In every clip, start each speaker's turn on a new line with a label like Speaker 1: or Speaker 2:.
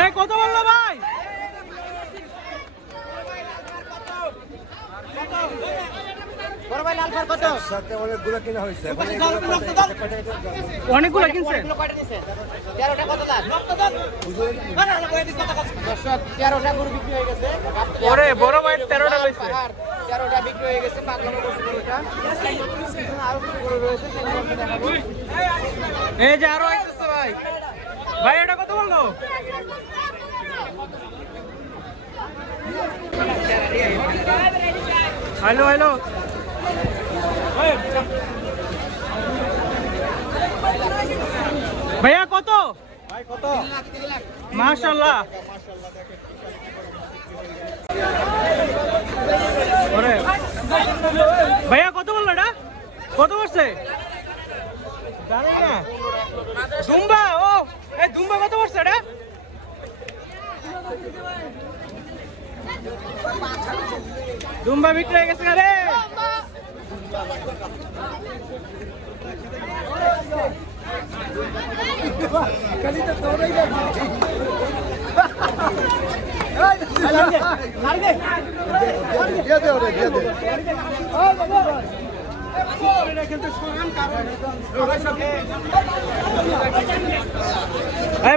Speaker 1: এই কত বলল ভাই।
Speaker 2: বড় ভাই লাল ফার কত?
Speaker 3: সাথে অনেকগুলো কিনা হয়েছে। এখন
Speaker 1: অনেকগুলো কিনছেন
Speaker 2: কয়টা নিছে তেরোটা কত দাম? দর্শক তেরোটা গরু বিক্রি হয়ে গেছে।
Speaker 1: ওরে বড় ভাই তেরোটা লইছে
Speaker 2: তেরোটা বিক্রি হয়ে গেছে
Speaker 1: এই যে আরও ভাই। ভাই এটা কত হ্যালো হ্যালো ভাইয়া কত মাশাল্লাহ ভাইয়া কত বলল এটা কত বসছে জানি না দুম্বা ও এই দুম্বা কত বসছে এটা দুম্বা বিক্রি হয়ে গেছে রে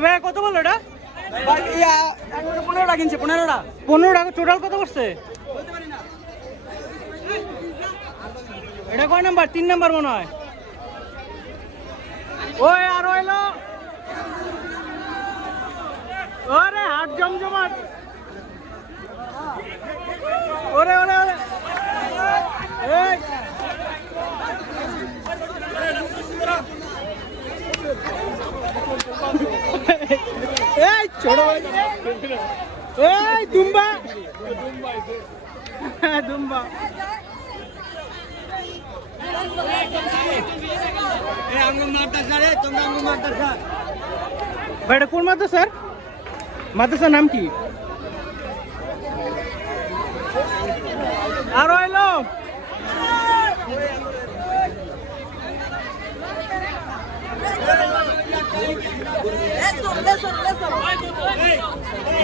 Speaker 1: ভাইয়া কত বলল এটা?
Speaker 2: পনেরোটা কিনছে পনেরোটা?
Speaker 1: পনেরো টাকা টোটাল কত করছে এটা কয় নাম্বার? তিন নাম্বার মনে হয়। ওই আর এলো ওরে হাট জমজমাট ওরে ওরে ওরে এই এই ছোট ভাই এই দুম্বা দুম্বা ভাই এটা কোন মাদ্রাসা স্যার মাদ্রাসার নাম কি আরও এলো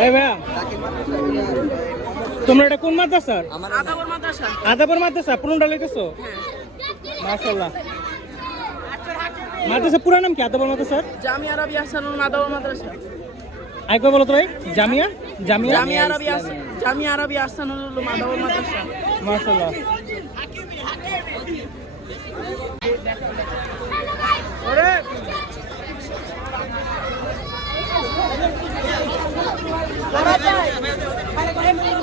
Speaker 1: এই ভাইয়া তোমরা এটা কোন মাদ্রাসার? আদাবর মাদ্রাসা। পুরোটা লিখেছো? মাশাল্লাহ মাদ্রাসা পুরো নাম কি আদাবর মাদ্রাসার?
Speaker 4: জামিয়া আরবি আহসানুল মাদাওয়া মাদ্রাসা।
Speaker 1: আরেকবার বলো তো ভাই জামিয়া? জামিয়া?
Speaker 4: জামিয়া আরবি আহসান জামিয়া আরবি আহসানুল মাদাওয়া মাদ্রাসা।
Speaker 1: মাশাল্লাহ ওরে হ্যালো যা ভাই করো এলো। ওই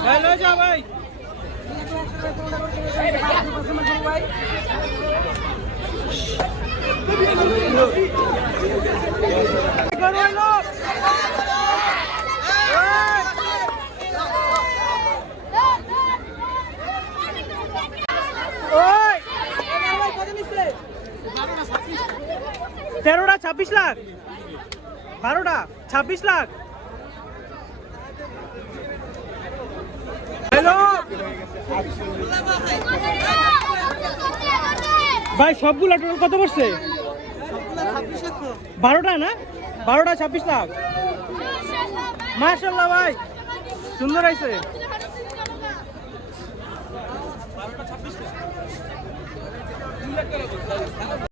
Speaker 1: তেরোটা ছাব্বিশ লাখ। বারোটা ছাব্বিশ লাখ হ্যালো ভাই সবগুলো টোটাল কত পড়ছে? বারোটা না? বারোটা ছাব্বিশ লাখ। মার্শাল্লাহ ভাই সুন্দর হয়েছে।